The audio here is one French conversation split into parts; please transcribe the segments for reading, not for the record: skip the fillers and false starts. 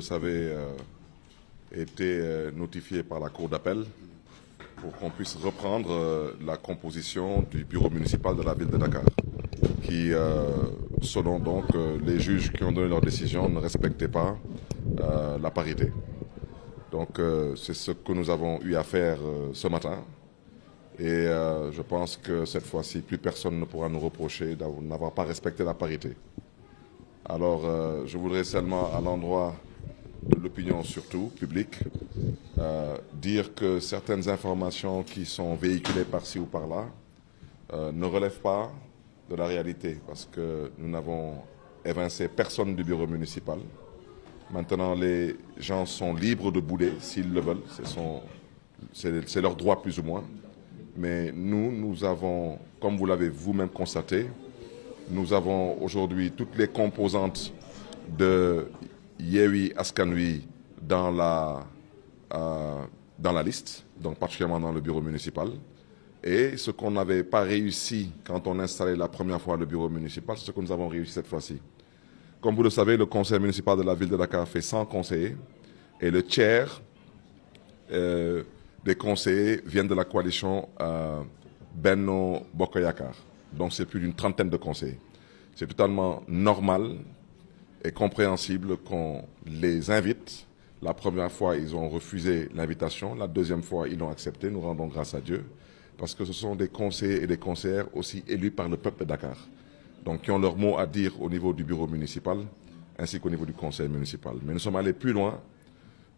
le savez, été notifié par la Cour d'appel pour qu'on puisse reprendre la composition du bureau municipal de la ville de Dakar, qui, selon donc les juges qui ont donné leur décision, ne respectaient pas la parité. Donc c'est ce que nous avons eu à faire ce matin. Et je pense que cette fois-ci, plus personne ne pourra nous reprocher d'avoir pas respecté la parité. Alors, je voudrais seulement, à l'endroit de l'opinion surtout, publique, dire que certaines informations qui sont véhiculées par-ci ou par-là ne relèvent pas de la réalité, parce que nous n'avons évincé personne du bureau municipal. Maintenant, les gens sont libres de bouder s'ils le veulent, c'est leur droit plus ou moins. Mais nous avons, comme vous l'avez vous-même constaté, nous avons aujourd'hui toutes les composantes de Yewwi Askan Wi dans la liste, donc particulièrement dans le bureau municipal. Et ce qu'on n'avait pas réussi quand on installait la première fois le bureau municipal, c'est ce que nous avons réussi cette fois-ci. Comme vous le savez, le conseil municipal de la ville de Dakar fait 100 conseillers et le tiers des conseillers viennent de la coalition Benno Bokk Yakaar. Donc c'est plus d'une trentaine de conseillers. C'est totalement normal et compréhensible qu'on les invite. La première fois, ils ont refusé l'invitation. La deuxième fois, ils l'ont accepté. Nous rendons grâce à Dieu. Parce que ce sont des conseillers et des conseillères aussi élus par le peuple de Dakar. Donc qui ont leur mot à dire au niveau du bureau municipal ainsi qu'au niveau du conseil municipal. Mais nous sommes allés plus loin.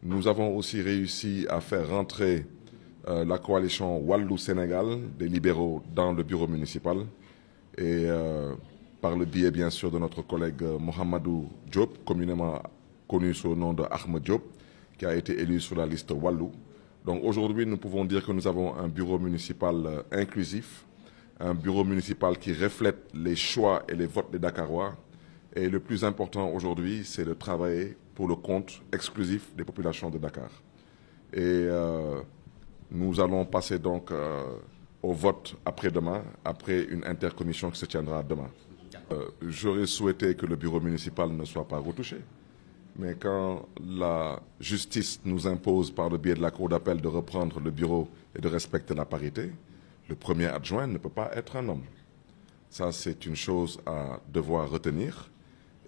Nous avons aussi réussi à faire rentrer la coalition Wallu Sénégal des libéraux dans le bureau municipal et par le biais bien sûr de notre collègue Mohamedou Diop, communément connu sous le nom de Ahmed Diop, qui a été élu sur la liste Wallu. Donc aujourd'hui, nous pouvons dire que nous avons un bureau municipal inclusif, un bureau municipal qui reflète les choix et les votes des Dakarois. Et le plus important aujourd'hui, c'est de travailler pour le compte exclusif des populations de Dakar. Et nous allons passer donc au vote après-demain, après une intercommission qui se tiendra demain. J'aurais souhaité que le bureau municipal ne soit pas retouché. Mais quand la justice nous impose par le biais de la Cour d'appel de reprendre le bureau et de respecter la parité, le premier adjoint ne peut pas être un homme. Ça, c'est une chose à devoir retenir.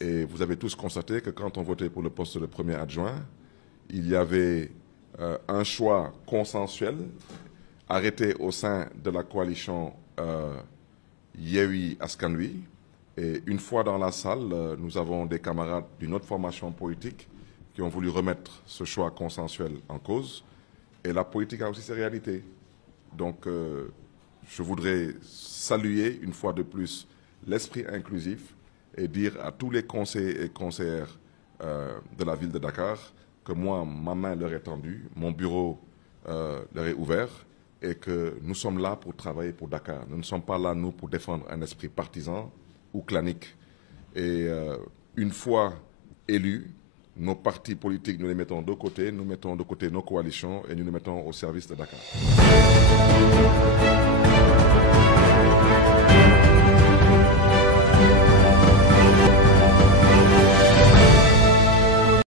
Et vous avez tous constaté que quand on votait pour le poste de premier adjoint, il y avait un choix consensuel arrêté au sein de la coalition Yewwi Askan Wi. Et une fois dans la salle, nous avons des camarades d'une autre formation politique qui ont voulu remettre ce choix consensuel en cause. Et la politique a aussi ses réalités. Donc, je voudrais saluer une fois de plus l'esprit inclusif et dire à tous les conseillers et conseillères de la ville de Dakar que moi, ma main leur est tendue, mon bureau leur est ouvert et que nous sommes là pour travailler pour Dakar. Nous ne sommes pas là, nous, pour défendre un esprit partisan ou clanique. Et une fois élus, nos partis politiques, nous les mettons de côté, nous mettons de côté nos coalitions et nous nous mettons au service de Dakar.